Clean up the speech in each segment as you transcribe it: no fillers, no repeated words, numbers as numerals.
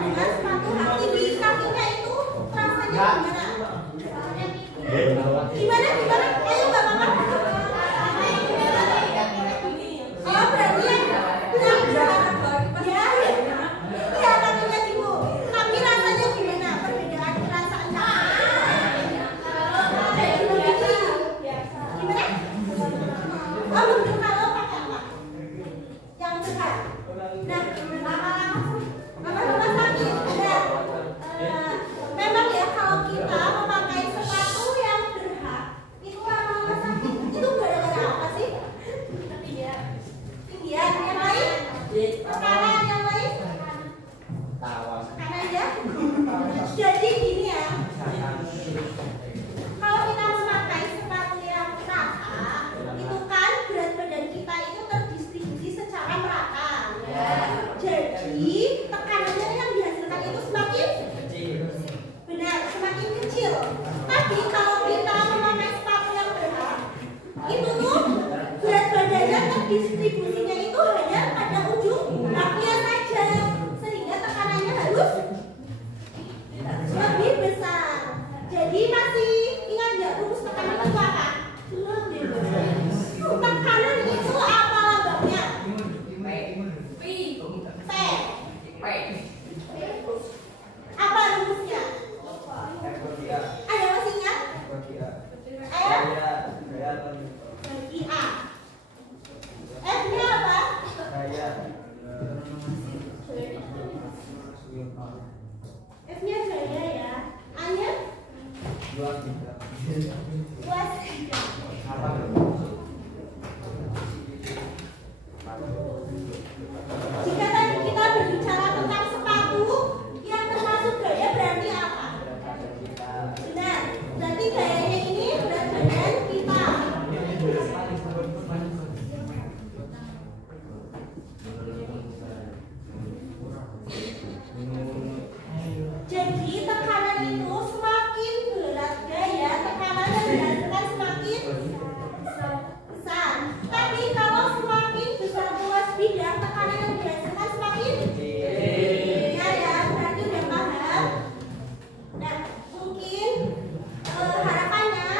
dengan sepatu hati di kakinya itu rasanya gimana? Gimana? Ayo Mbak Mama. Oh berarti yang ya, iya kakinya Ibu. Tapi rasanya gimana? Perbedaan perasaannya? Gimana? Oh untuk kalau pakai apa? Yang dekat. Nah, lama-lama sakit. Nah, memang ya kalau kita memakai sepatu yang berhak itu lama-lama sakit. Itu gara-gara apa sih? Ketinggian. Yang lain? Tekanan yang lain? Tekanan ya? Jadi gini ya. Kalau kita memakai sepatu yang rata, itu kan berat badan kita itu terdistribusi secara merata. Jadi tekanannya yang dihasilkan itu semakin benar, semakin kecil. Tapi kalau kita memakai sepatu yang berat, itu tuh berat badannya terdistribusinya itu hanya pada ujung kakinya saja, sehingga tekanannya harus lebih besar. Jadi masih ingat nggak rumus tekanan itu apa? Lebih besar. Tekanan itu apa lambangnya? P. Apa rumusnya? Ada mesinnya? F bagi A. F-nya apa? F-nya gaya ya. A-nya? Luas tidak. Jika tadi kita berbicara tentang sepatu yang termasuk gaya berarti apa? Benar, berarti gayanya ini berat badan kita. Jadi tekanan itu semakin berat gaya, tekanan yang dihasilkan semakin besar. Tapi kalau semakin besar luas bidang, tekanan yang dihasilkan semakin ya, berarti udah paham. Nah, mungkin harapannya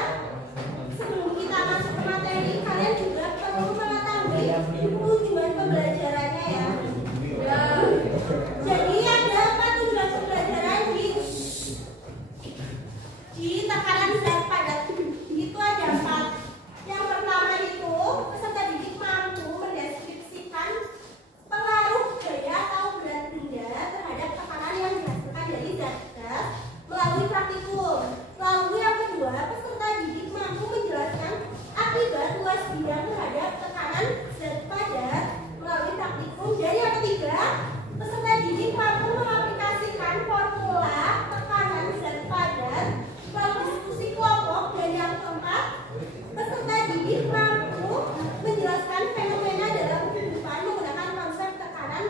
sebelum kita masuk ke materi, kalian juga perlu mengetahui tujuan pembelajarannya ya. Jadi ada apa tujuan pembelajaran di tekanan zat padat? Itu ada 4. Yang pertama itu peserta didik mampu mendeskripsikan pengaruh gaya atau berat benda terhadap tekanan yang dihasilkan dari zat-zat melalui praktikum. Lalu yang kedua, peserta didik mampu menjelaskan akibat luas bidang terhadap tekanan zat padat melalui praktikum. Dan yang ketiga, peserta didik mampu mengaplikasikan formula tekanan zat padat melalui diskusi kelompok. Dan yang keempat, peserta didik mampu menjelaskan fenomena dalam kehidupan menggunakan konsep tekanan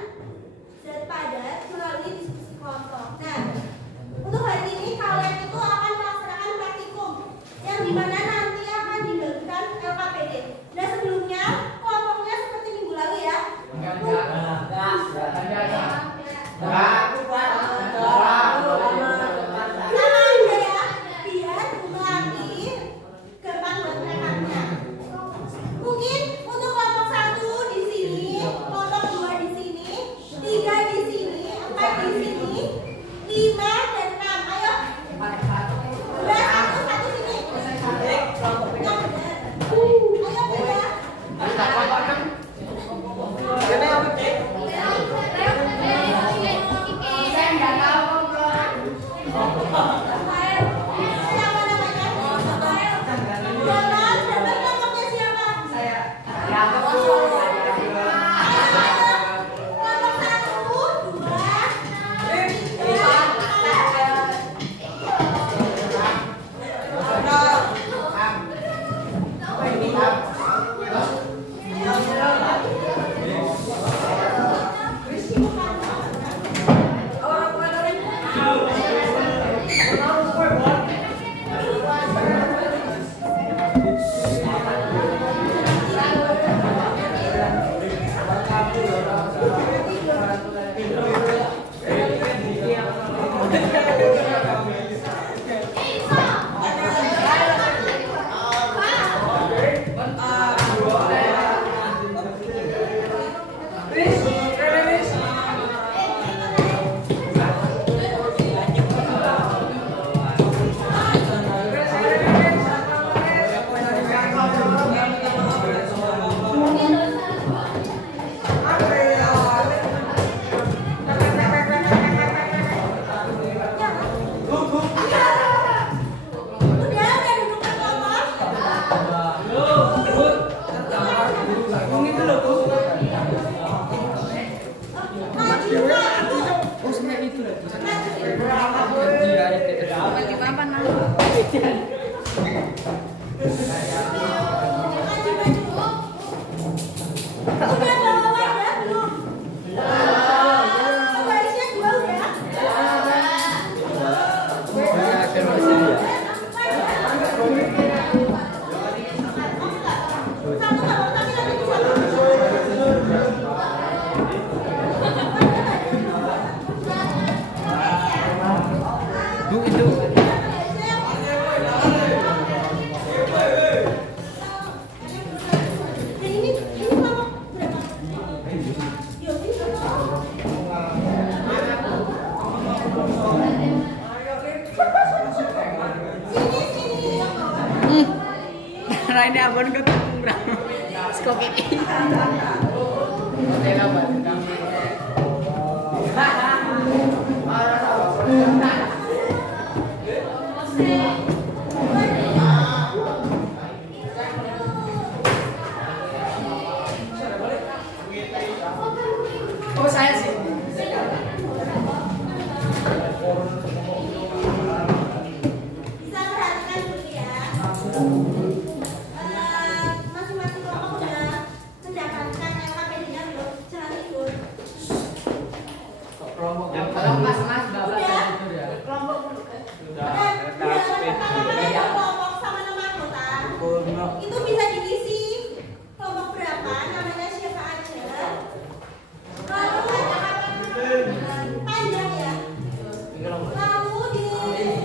zat padat melalui diskusi kelompok. Nah, untuk hari ini kalian itu akan melaksanakan praktikum yang dimana nanti akan dibagikan LKPD. Nah sebelumnya kelompoknya seperti minggu lalu ya. Sama aja ya, biar melatih gampang buat merekamnya. Mungkin untuk kelompok 1 di sini, kelompok 2 di sini, 3 di sini, 4 di sini, 5 dan 6. Ayo. 1 sini. Udah bawa wadah belum? Coba isinya 2 udah? Ini abon ketemu berapa? Skop ini. Oh saya sih. Bisa perhatikan dulu ya. Masing-masing kelompok udah mendapatkan LKPD-nya belum? Jangan ikut. Kalau mas bapak Udah? itu ya. Kelompok dulu kan? Dan pertama kali ada kelompok sama nama anggota. Itu bisa diisi kelompok berapa, namanya siapa aja. Lalu panjang ya. Lalu di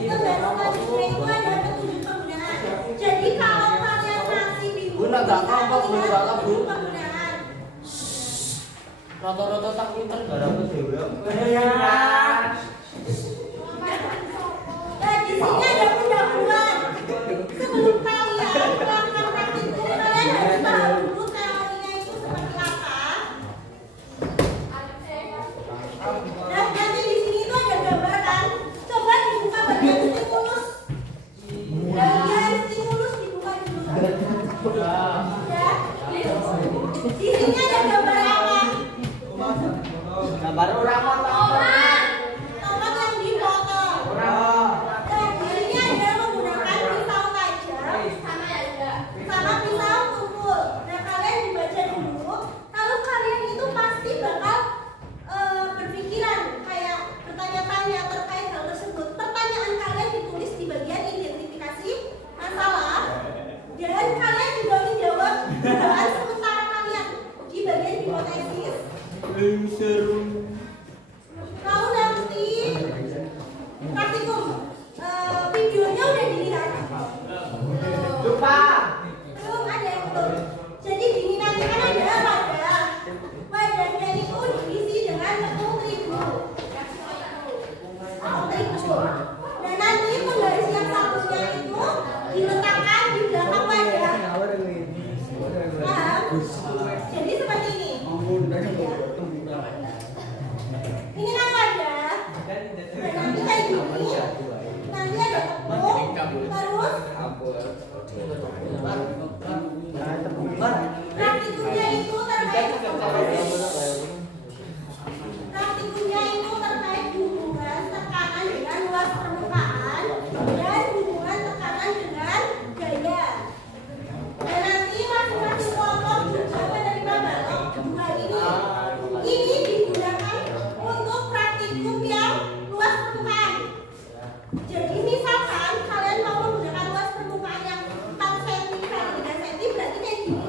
lembar selanjutnya itu ada petunjuk penggunaan. Jadi kalau kalian masih bingung bisa lihat petunjuk penggunaan. Rata-rata tak pinter gak dapet dewe. Nah, di sini ada pendahuluan. Sebelum kalian melakukan praktikum, kalian harus tahu dulu teorinya itu seperti apa. Dan nanti di sini itu ada gambar kan. Coba dibuka bagian stimulus. Bagian stimulus dibuka dulu. Ya. Di sini ada gambar apa? Gambar orang Tomat yang dipotong. Dan di sini ada menggunakan pisau tajam sama pisau tumpul. Nah, kalian dibaca dulu. Kalau kalian itu pasti bakal berpikiran kayak bertanya-tanya terkait hal tersebut. Pertanyaan kalian ditulis di bagian identifikasi masalah. Dan kalian juga menjawab dugaan sementara kalian di bagian hipotesis. Lalu nanti praktikum videonya udah dilihat. lupa. Belum ada yang belum. Jadi gini nanti kan ada wadah. Wadahnya itu diisi dengan tepung terigu. Dan nanti penggaris yang satunya itu diletakkan di belakang wadah. Paham? Jadi seperti ini. Ini kan wadah. Dan nanti kayak gini. Nanti ada tepung. Terus praktikumnya itu terkait hubungan tekanan dengan luas permukaan dan hubungan tekanan dengan gaya. Dan nanti masing-masing kelompok juga menerima balok 2 ini. Ini digunakan untuk praktikum yang luas permukaan. Jadi misalkan kalian mau menggunakan luas permukaan yang 4 cm x 3 cm berarti kayak gini.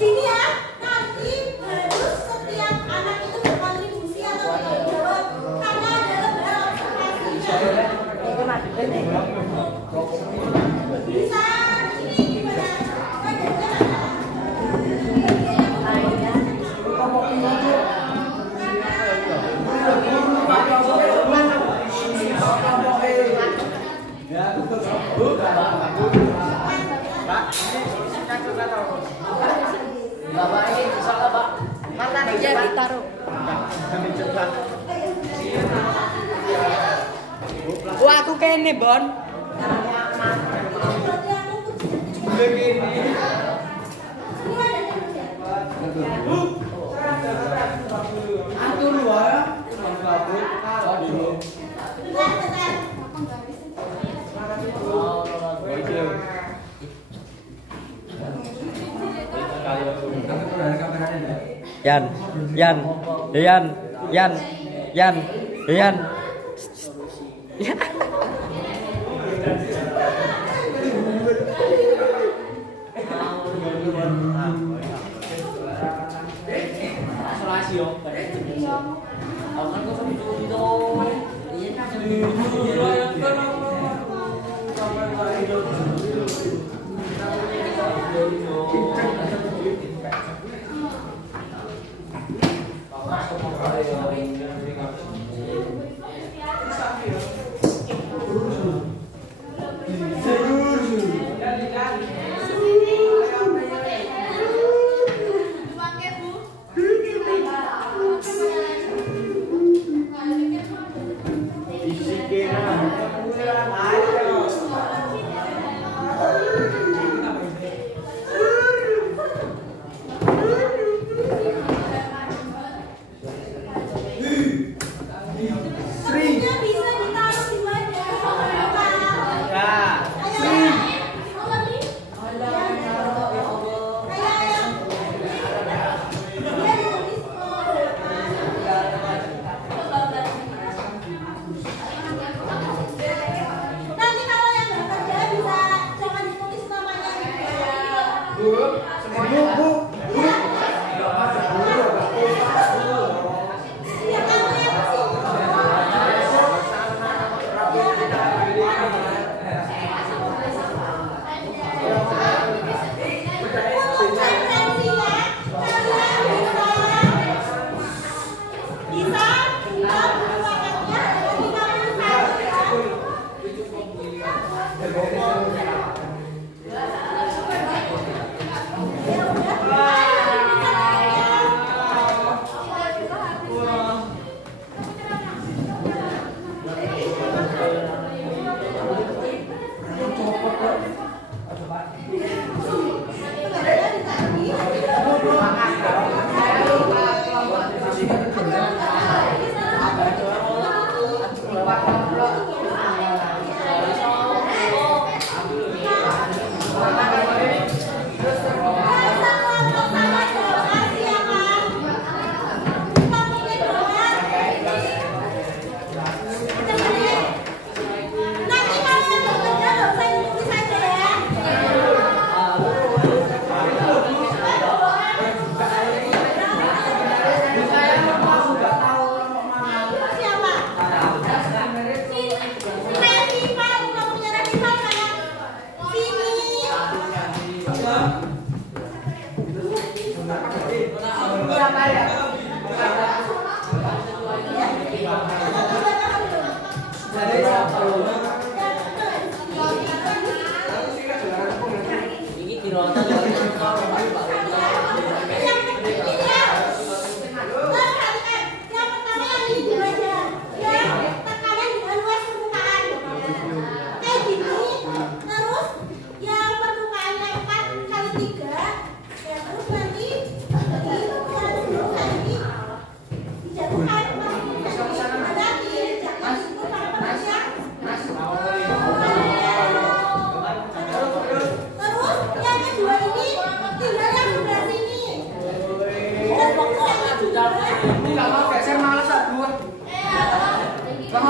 Gini ya, nanti harus setiap anak itu berkontribusi atau bertanggung jawab karena ada lembaga observasinya. Bisa ini gimana? Bapak ini salah Pak. Mana nih Ya ditaruh. Wah, aku kene, Bon. Atur luar. Kabut. Aduh. Yan, Yan, Yan, Yan, Yan, Yan. Sebenarnya bisa ditaruh di wadah. Nanti kalau yang nggak kerja bisa jangan ditulis namanya. Ya kamu yang untuk referensinya kalian bisa buka ruangannya di kamar nanti kalau yang nggak kerja nggak usah ditulis aja ya. Siapa? Yang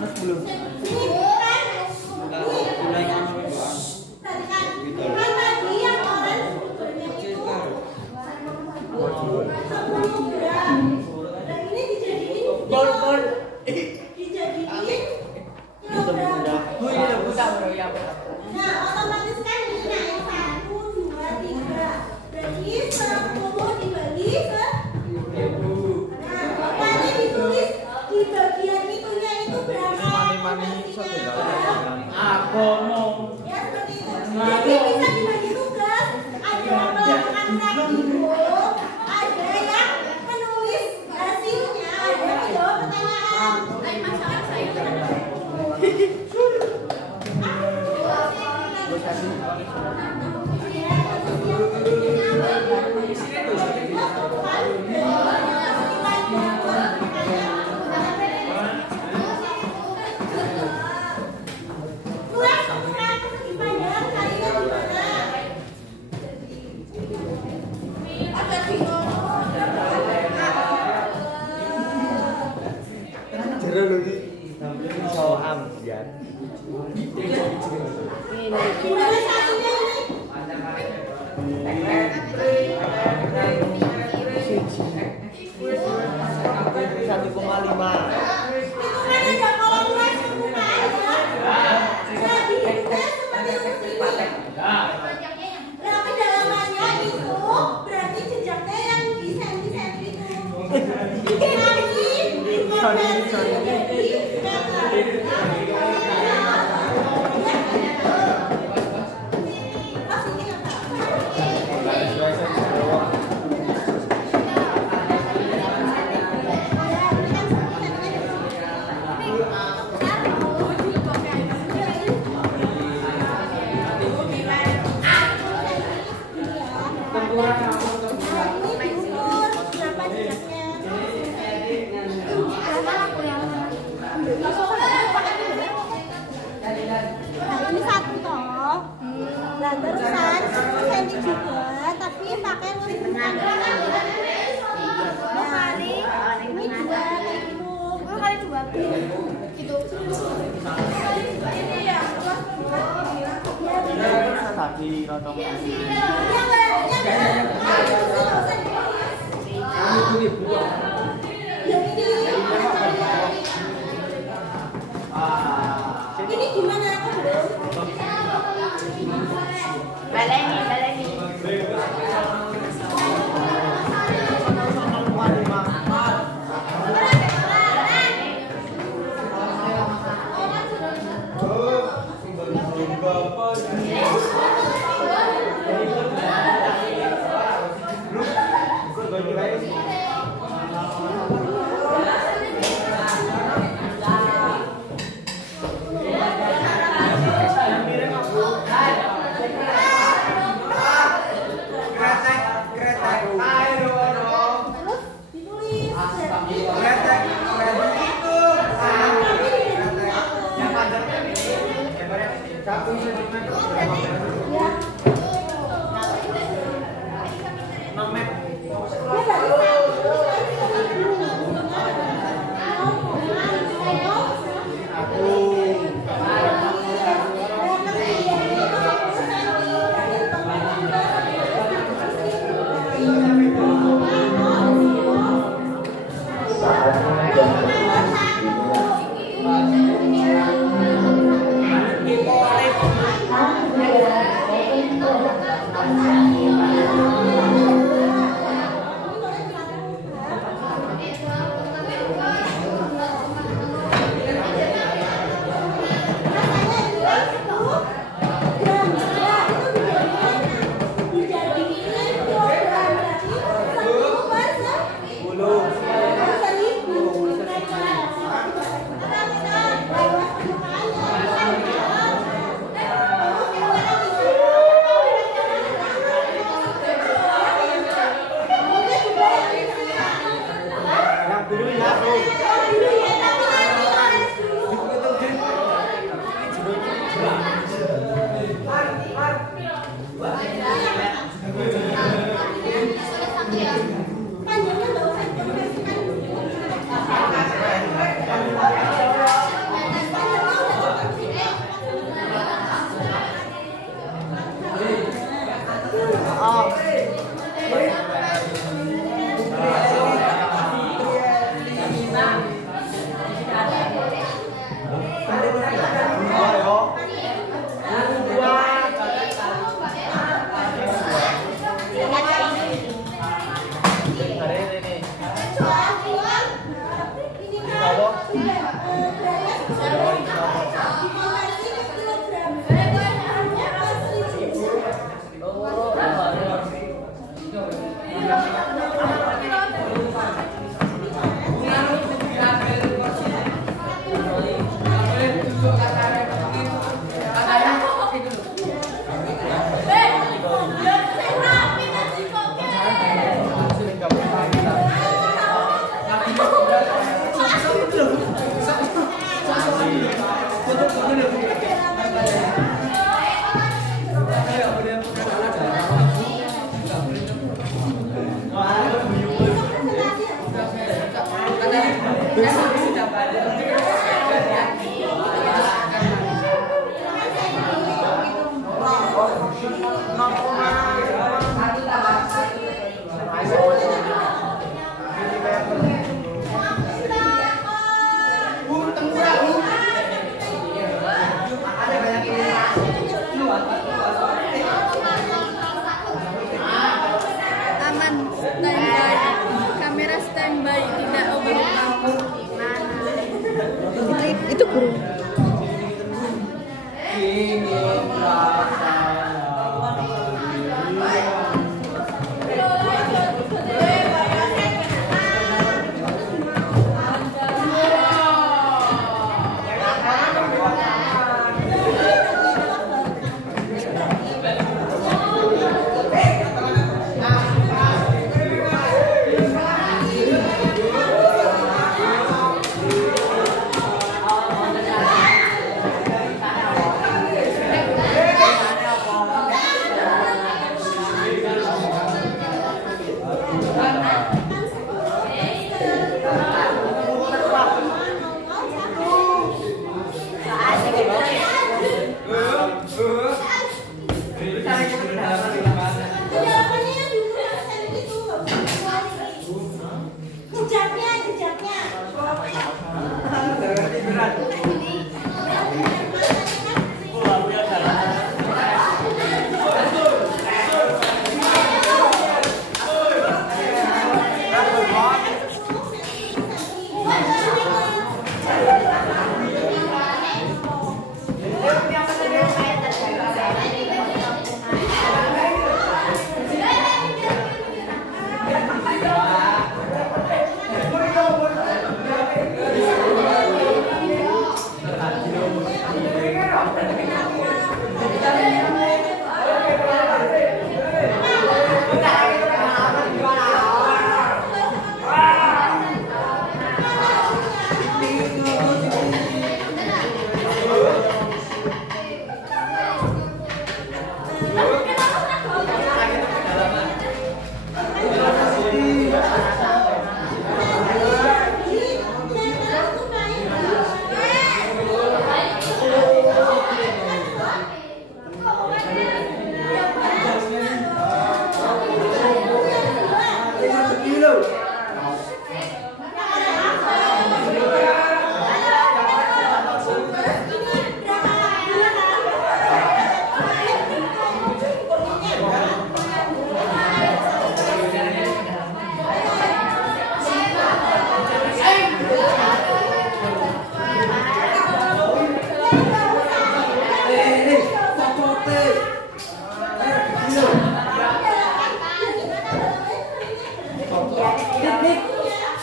orange dulu. Kurang, kurang, Ini satu toh. Nah terusan cantik juga, tapi pakai lurusan. Ini dua kali dua. Itu. Ini ya. Ini gimana aku belum? Baleni. Aman, standby, kamera standby, tidak overheat. Ayo tinggal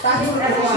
yang ini berarti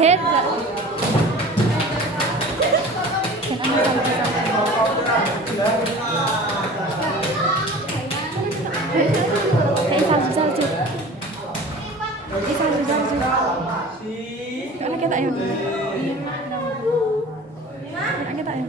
Hit. Salju. Karena kita yang kita yang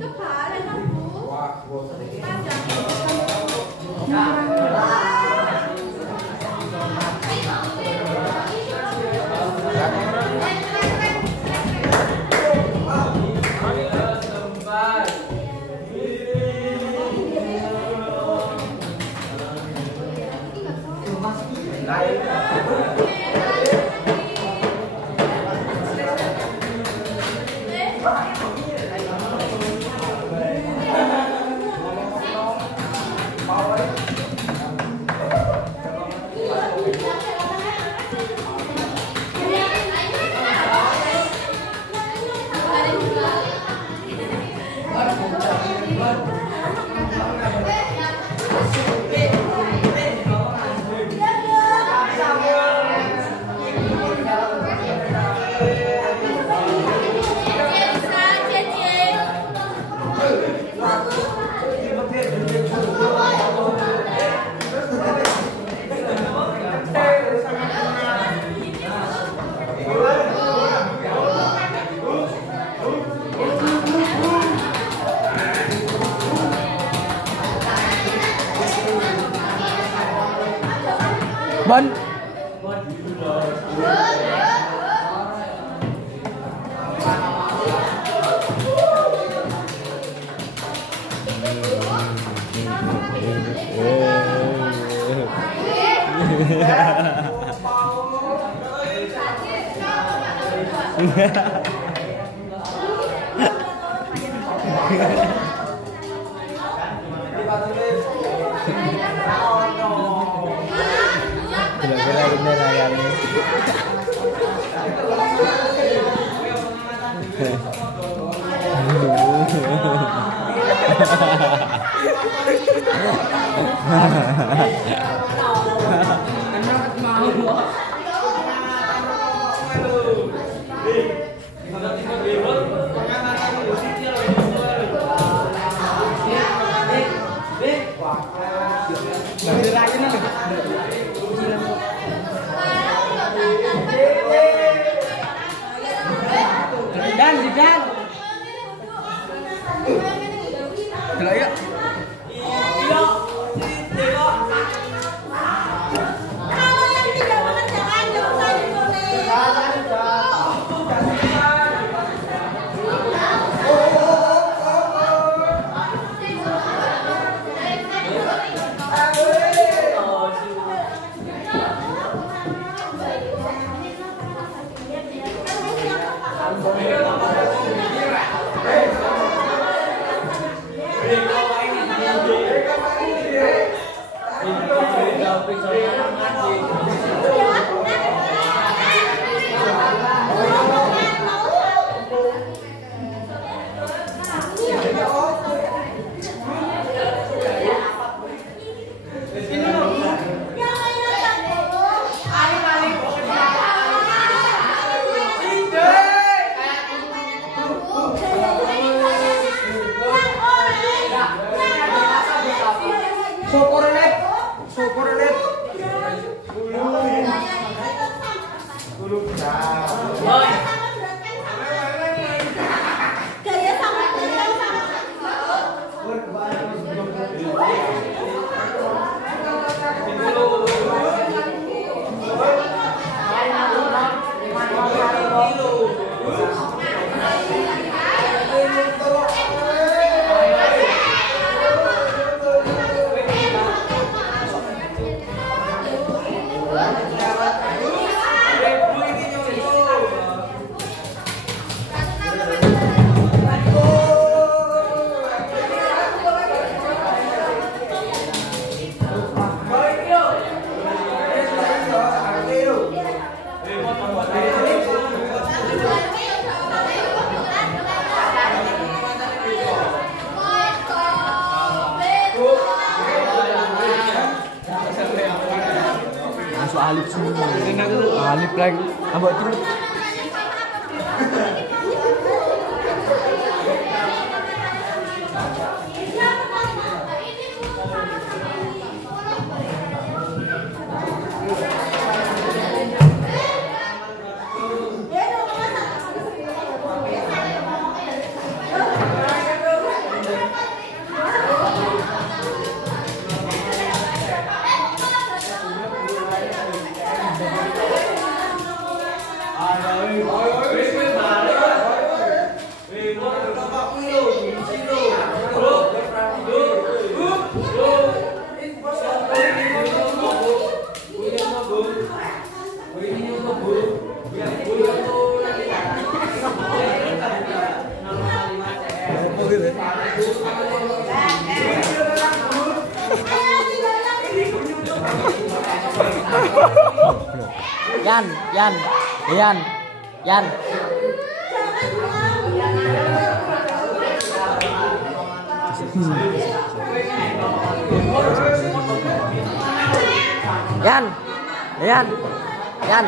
Bon. Alip semua. Alip lagi. Abang tu. Yan, Yan, Yan, Yan. Yan, Yan, Yan.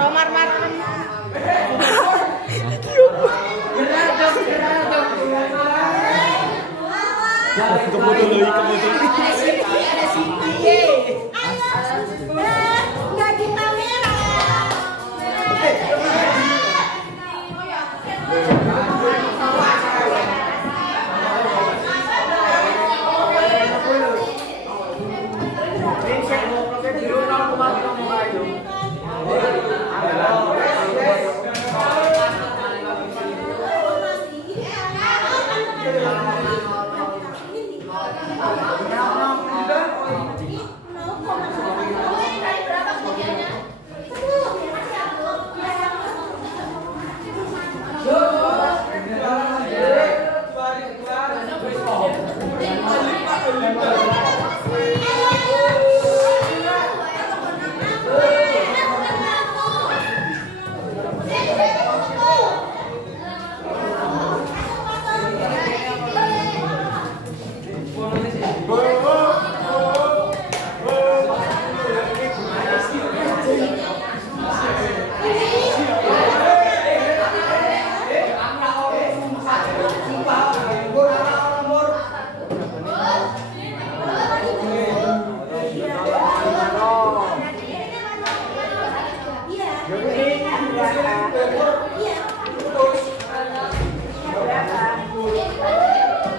Nggak di kamera.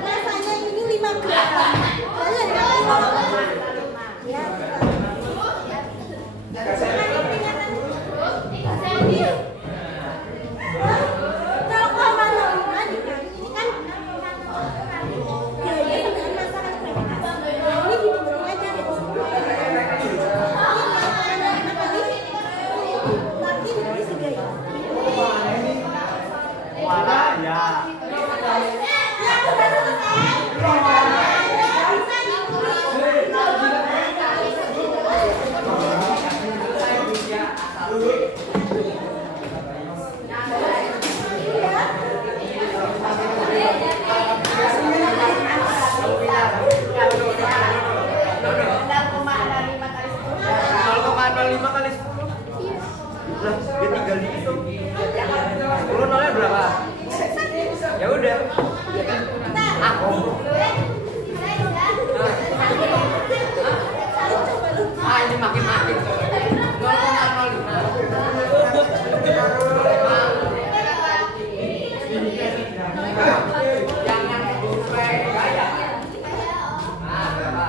Rasanya ini 5 gram. Kalau kamu ini kan biaya dengan masakan mereka. Ini dibeli aja di lagi dibeli segaya. Ya udah. Ini makin-makin. 0,05. Jangan survei gaya. Nah, berapa?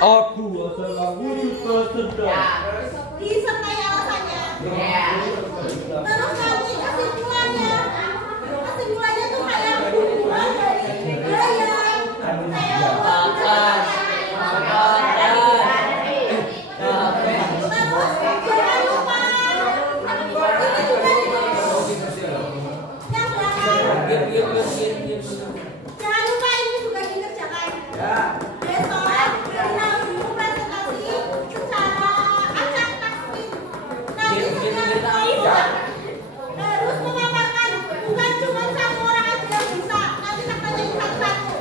Aku adalah guru tersedap. Disertai alasannya. Terus nanti kesimpulannya tuh kayak hubungan dari gaya, kayak terus jangan lupa ini juga yang belakang. Jangan lupa ini juga dikerjakan. Besok presentasi secara acak taktik. Nanti harus memaparkan, bukan cuma satu orang aja yang bisa. Nanti tak tanyain satu-satu.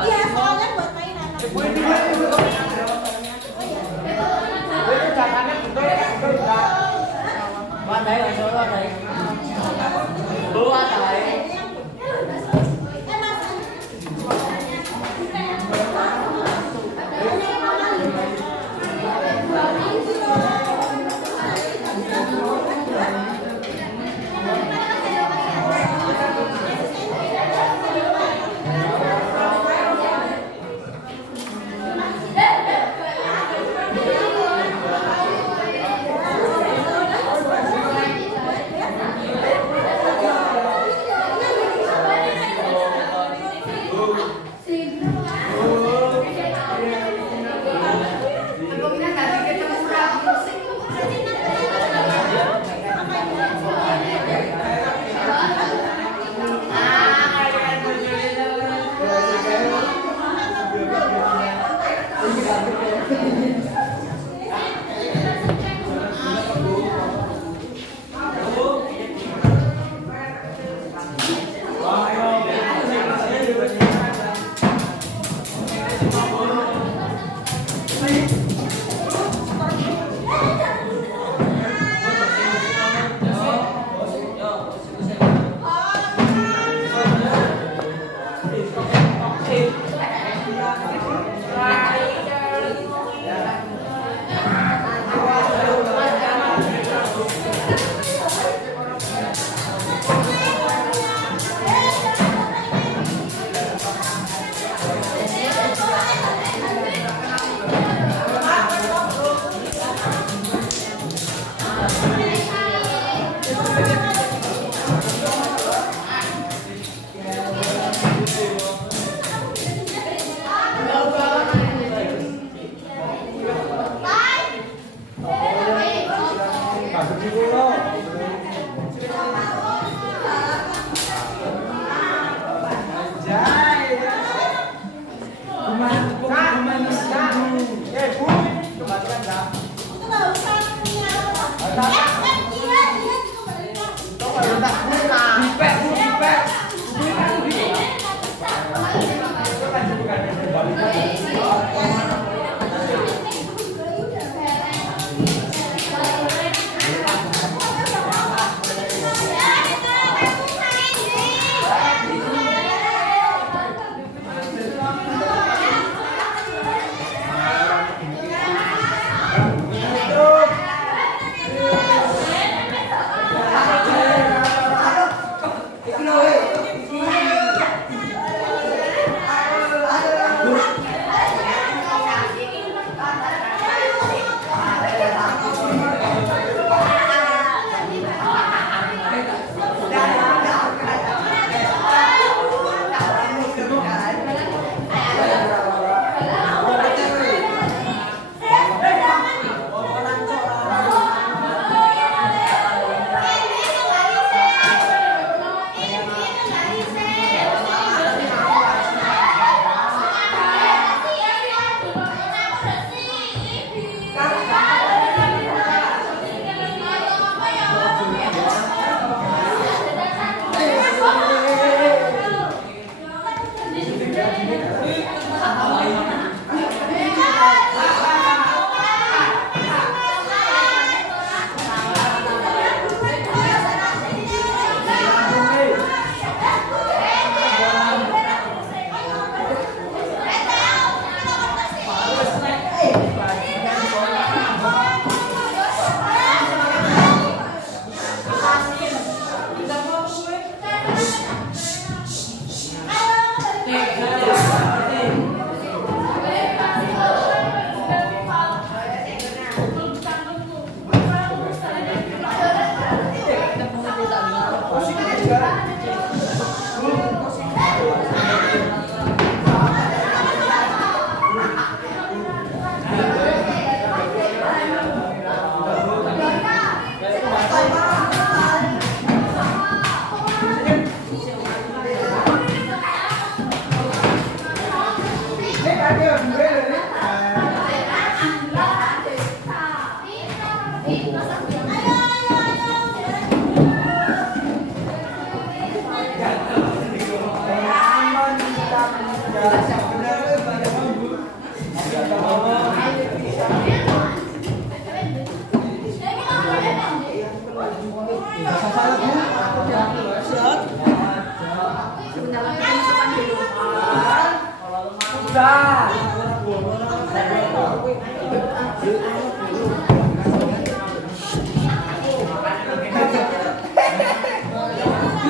Iya, soalnya buat mainan.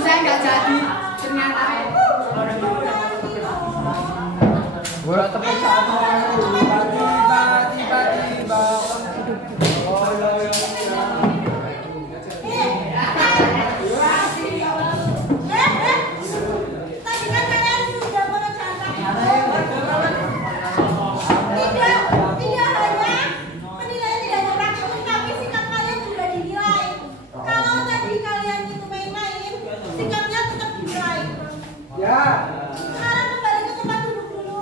Saya nggak jadi ternyata. Gua tepuk tangan tiba-tiba. Tadi kan kalian sudah mengerjakan tidak hanya penilaian tidak hanya praktikum, tapi sikap kalian juga dinilai. Kalau tadi kalian itu main-main, sikapnya tetap dinilai. Ya. Sekarang kembali ke tempat duduk dulu.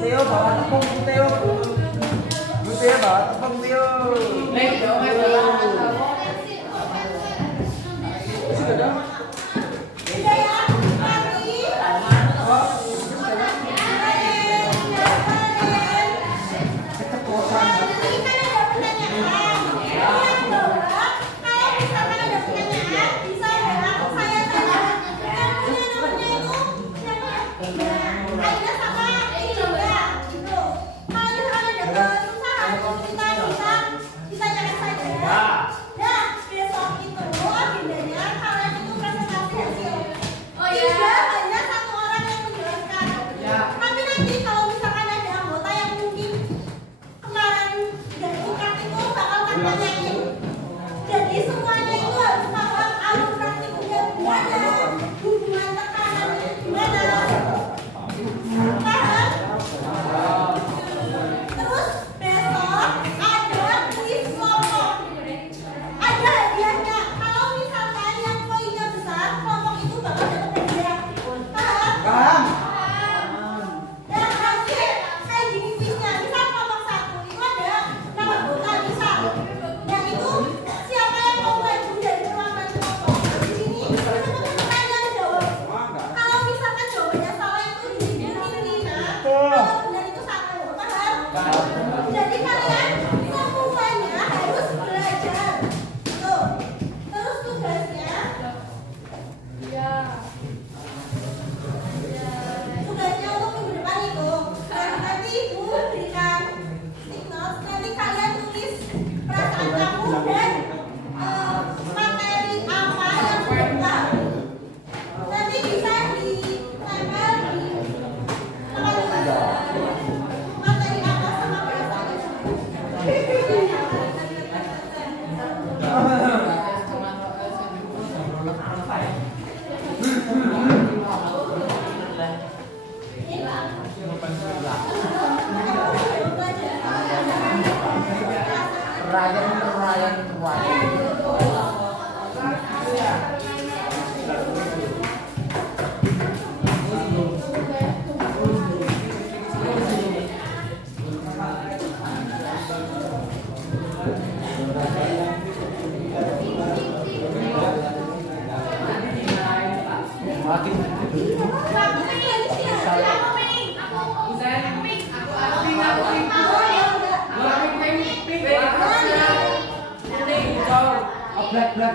Teo bawa tepung Teo. Bu Teo bawa tepung Teo. Udah ya, mari. Tapi nanti kalau misalkan ada anggota yang mungkin kemarin nggak ikut praktikum bakal tanyain. Jadi semuanya itu harus paham alur praktikumnya gimana, hubungan tekanannya gimana. Paham? Terus besok ada kuis kelompok. Ada hadiahnya. Kalau misalkan yang poinnya besar, kelompok itu bakal dapat hadiah. Paham? Paham? Dan hasil kayak gini kuisnya, misal kelompok 1 itu ada 6 anggota misal. Yang itu siapa yang mau maju dari ruangan kelompok? Di sini kita pertanyaan jawab. Kalau misalkan jawabannya salah itu di sini nah. Kalau benar itu 1. Paham? Jadi kalian semuanya harus belajar. Tuh. Terus tugasnya tugasnya untuk minggu depan itu nanti ibu berikan stick notes, nanti kalian tulis perasaan kamu dan materi apa yang sudah dipahami. Nanti bisa ditempel di tempat materi apa sama perasaan.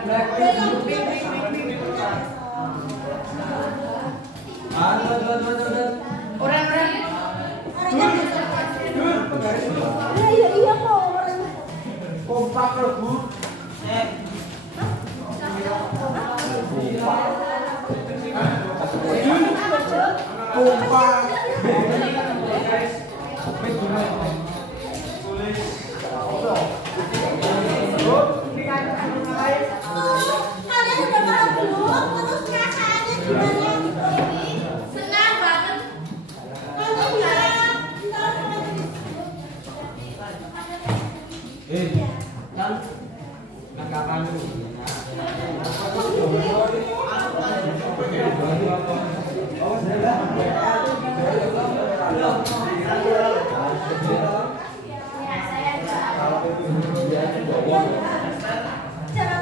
Black. Aduh. Orang Iya kok. Kompak loh Bu. Kompak. Kalian udah malam belum? Terus perasaannya gimana? Senang banget. Kamu jangan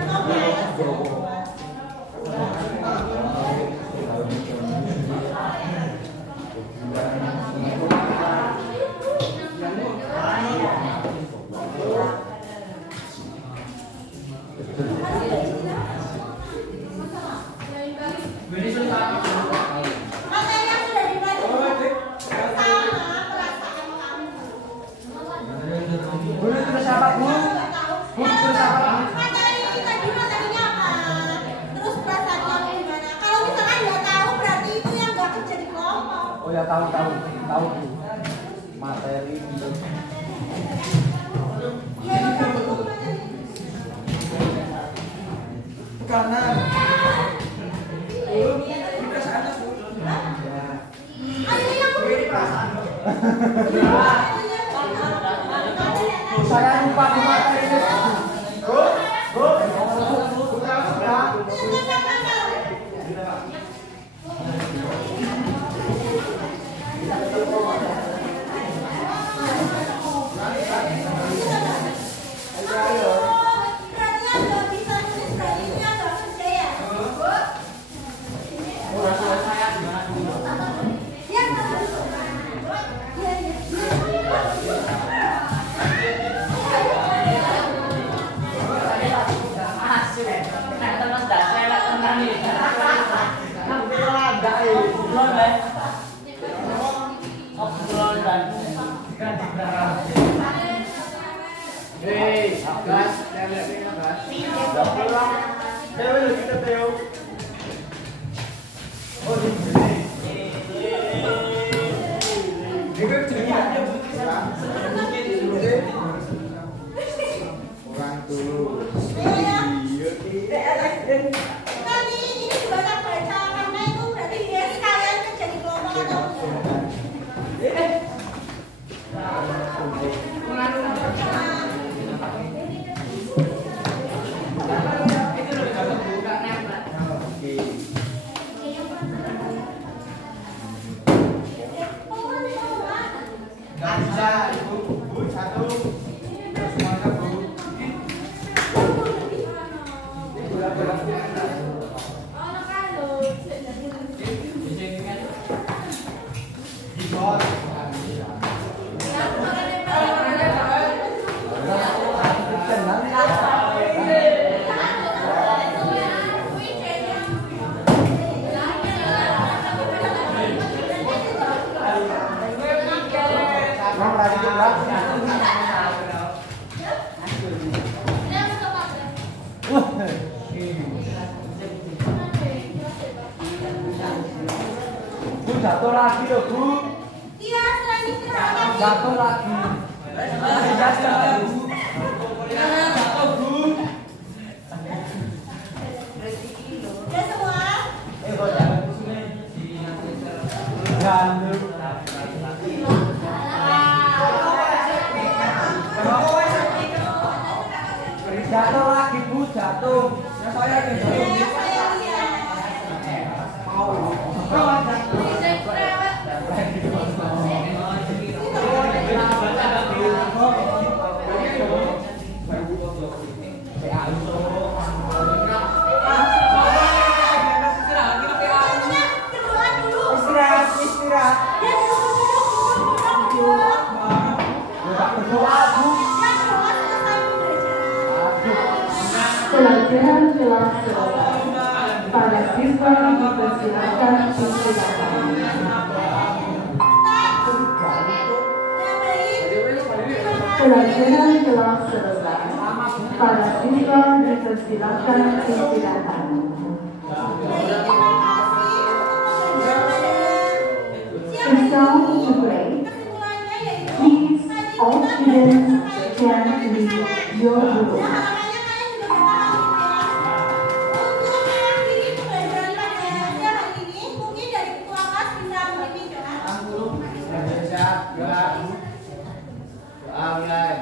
ngomong. Materi yang sudah dibagi sama perasaan kamu. Bu, terus apa Bu? Bu, terus apa? Materi ini tadi materinya apa? Terus perasaan kamu gimana? Kalau misalkan nggak tahu berarti itu yang nggak kerja di kelompok. Oh ya tahu Bu. Materi itu. Iya lo tahu itu materi. Kanan. Ayo yang Saya lupa di materi itu. Bu. berarti yang nggak bisa nulis berarti itu yang nggak kerja ya? Hei, gas, gas. Udah pulang. Dewe kita Teo. Oh, ini. Juga ceritanya orang dulu. Nanti ini dibaca baca karena itu berarti dia sekalian kerja di kelompok atau Bu, jatuh lagi loh Bu. iya selain istirahat Jatuh lagi. Jatuh Bu. Jatuh Bu. ya semua Jangan. Jatuh lagi Bu, jatuh. Ya saya yang jatuh. ya saya lihat berdoa dulu Istirahat. ya duduk Tak berdoa Bu. ya doa selesai belajar Pelajaran kelas para siswa dipersilakan istirahat. yang baik Pelajaran telah selesai. Para siswa dipersilakan istirahat. Baik, terima kasih untuk pembelajaran pada siang It's time hari to ini. break. Kesimpulannya yaitu Please, tadi all kita students belajar terkait can dengan leave pesanan. your Nah, room. harapannya kalian sudah memahami ya. Untuk mengakhiri pembelajaran pada siang hari ini, mungkin dari ketua kelas bisa memimpin doa. Siap, gerak. Doa mulai.